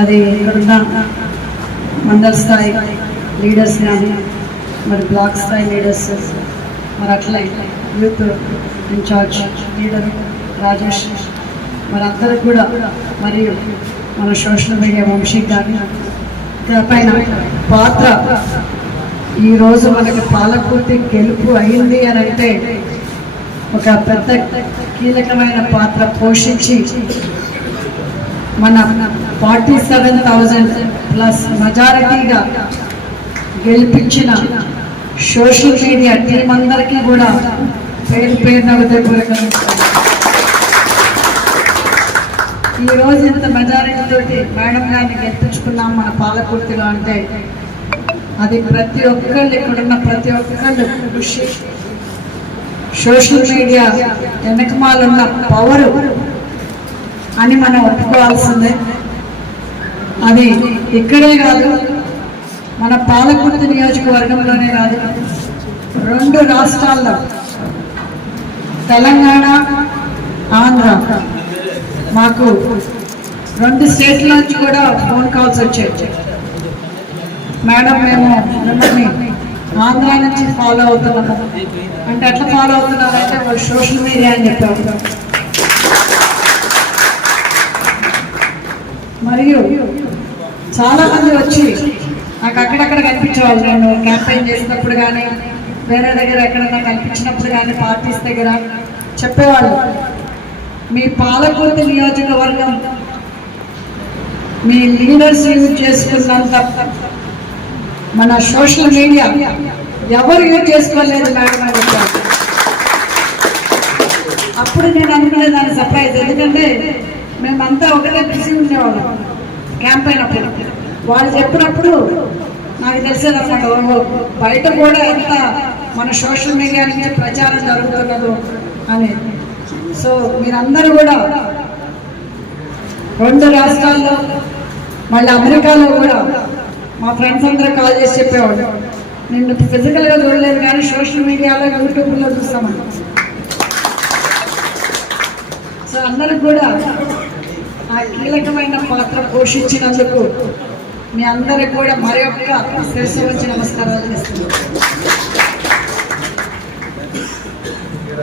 అది ఇక్కడున్న మండల స్థాయి లీడర్స్ కానీ మరి బ్లాక్ స్థాయి లీడర్స్ మరి అట్లా యూత్ ఇన్ఛార్జ్ లీడర్ రాజేష్ మరి అందరికి కూడా మరియు మన సోషల్ మీడియా వంశీ కానీ పైన పాత్ర. ఈరోజు మనకి పాలకూర్తి గెలుపు అయింది అని అంటే ఒక పెద్ద కీలకమైన పాత్ర పోషించి మన ఫార్టీ సెవెన్ థౌజండ్ ప్లస్ మెజారిటీగా గెలిపించిన సోషల్ మీడియా టీం అందరికీ కూడా పేరు పేరున హృదయపూర్వక ఈ రోజు ఇంత మెజారిటీ తోటి మేడం గారిని గెలిపించుకున్నాం మన పాలకుర్తిలో అంటే అది ప్రతి ఒక్కళ్ళు ఇక్కడున్న ప్రతి ఒక్కళ్ళు కృషి సోషల్ మీడియా వెనకమాలన్న పవర్ అని మనం ఒప్పుకోవాల్సిందే. అది ఇక్కడే కాదు మన పాలకుర్తి నియోజకవర్గంలోనే కాదు. రెండు రాష్ట్రాల్లో తెలంగాణ ఆంధ్ర మాకు రెండు స్టేట్ల నుంచి కూడా ఫోన్ కాల్స్ వచ్చాయి. మేడం మేము మిమ్మల్ని ఆంధ్ర నుంచి ఫాలో అవుతున్నాము అంటే ఎట్లా ఫాలో అవుతున్నారంటే వాళ్ళు సోషల్ మీడియా అని చెప్పారు. మరియు చాలా మంది వచ్చి నాకు అక్కడక్కడ కనిపించేవాళ్ళు. నేను క్యాంపెయిన్ చేసినప్పుడు కానీ వేరే దగ్గర ఎక్కడైనా కనిపించినప్పుడు కానీ పార్టీస్ దగ్గర చెప్పేవాళ్ళు. మీ పాలకుర్తి నియోజకవర్గం మీ లీడర్స్ యూజ్ చేసుకున్నంత మన సోషల్ మీడియా ఎవరు యూజ్ చేసుకోలేదు మేడం అని చెప్పారు. అప్పుడు నేను అనుకునే అనుకునేదాన్ని సర్ప్రైజ్ ఎందుకంటే మేమంతా ఒకటే బిజీ ఉండేవాళ్ళం క్యాంపెయిన్ అప్పుడు వాళ్ళు చెప్పినప్పుడు నాకు తెలిసేదన్నమాట ఓహో బయట కూడా ఎంత మన సోషల్ మీడియా నుంచి ప్రచారం జరుగుతున్నదో అని. సో మీరందరూ కూడా రెండు రాష్ట్రాల్లో మళ్ళీ అమెరికాలో కూడా మా ఫ్రెండ్స్ అందరూ కాల్ చేసి చెప్పేవాళ్ళు. నిన్ను ఫిజికల్గా చూడలేదు కానీ సోషల్ మీడియాలో యూట్యూబ్లో చూస్తామని. సో అందరికి కూడా ఆ కీలకమైన పాత్ర పోషించినందుకు మీ అందరికి కూడా మరొక శిరస్సు వచ్చి నమస్కారాలు చేస్తున్నాను.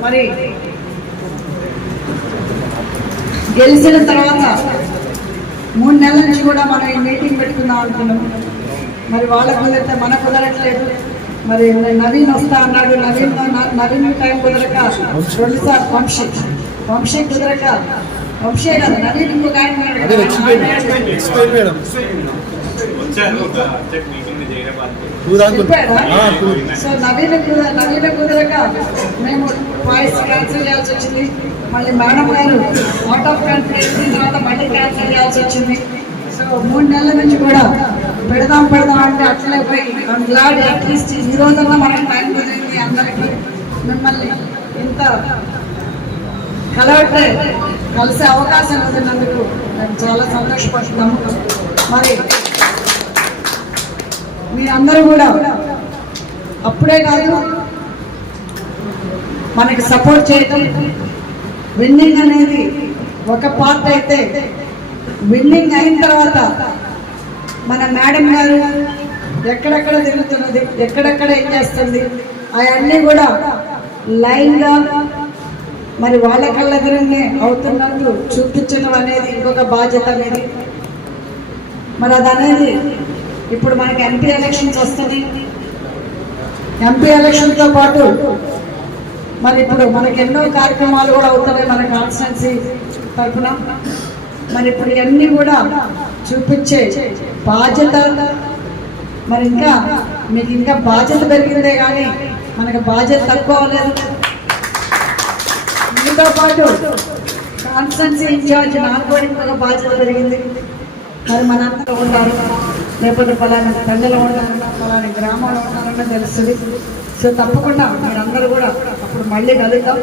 మరి గెలిచిన తర్వాత మూడు నెలల నుంచి కూడా మనం ఈ మీటింగ్ పెట్టుకుందాం అనుకున్నాం మరి వాళ్ళ కుదిరితే మన కుదరట్లేదు. మరి నవీన్ వస్తా అన్నాడు. నవీన్ నవీన్ టైం కుదరక రెండు సార్ వంశీ. వంశీ కుదరక. వంశీ కదా నవీన్ ఇంకొక ఆయన సో నవీన కుదర నవీన కుదరక మేము వాయిస్ క్యాన్సిల్ చేయాల్సి వచ్చింది. మళ్ళీ మేడం గారు అవుట్ ఆఫ్ కాన్ఫిడెన్స్ తర్వాత మళ్ళీ క్యాన్సిల్ చేయాల్సి వచ్చింది. సో మూడు నెలల నుంచి కూడా పెడదాం పెడదాం అంటే అట్లే పోయి గ్లాడ్ అట్లీస్ట్ ఈ రోజున మనకి టైం కుదిరింది అందరికీ. మిమ్మల్ని ఇంత కలవట్టే కలిసే అవకాశం ఉన్నందుకు నేను చాలా సంతోషపడుతున్నాము మరి మీరందరూ కూడా అప్పుడే కాదు మనకి సపోర్ట్ చేయటం. విన్నింగ్ అనేది ఒక పార్ట్ అయితే విన్నింగ్ అయిన తర్వాత మన మేడం గారు ఎక్కడెక్కడ తిరుగుతున్నది ఎక్కడెక్కడ ఏం చేస్తుంది అవన్నీ కూడా లైన్గా మరి వాళ్ళ కళ్ళ దగ్గరనే అవుతున్నట్టు చూపించడం అనేది ఇంకొక బాధ్యత అనేది. మరి అది అనేది ఇప్పుడు మనకి ఎంపీ ఎలక్షన్స్ వస్తుంది. ఎంపీ ఎలక్షన్తో పాటు మరి ఇప్పుడు మనకి ఎన్నో కార్యక్రమాలు కూడా అవుతున్నాయి మన కాన్స్టిట్యున్సీ తరఫున. మరి ఇప్పుడు ఇవన్నీ కూడా చూపించే బాధ్యత మరి ఇంకా మీకు ఇంకా బాధ్యత పెరిగిందే కానీ మనకి బాధ్యత తక్కువ అవ్వలేదు. మీతో పాటు కాన్స్టెన్సీ ఇన్ఛార్జ్ నాకు కూడా ఇంకొక బాధ్యత పెరిగింది. మరి మనంతా ఉంటారు లేకపోతే పలానా ప్రజలు ఉంటారన్నా పలానా గ్రామాలు ఉంటారన్నా తెలుస్తుంది. సో తప్పకుండా మీరందరూ కూడా అప్పుడు మళ్ళీ కలుద్దాం.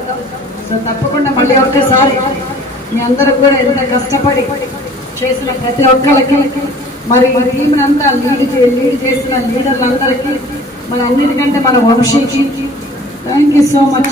సో తప్పకుండా మళ్ళీ ఒక్కసారి మీ అందరూ కూడా ఎంత కష్టపడి చేసిన ప్రతి ఒక్కరికి మరి ఈ టీంని అంతా లీడ్ చే- లీడ్ చేసిన లీడర్లందరికీ మన అన్నిటికంటే మన వంశీకి థ్యాంక్ యూ సో మచ్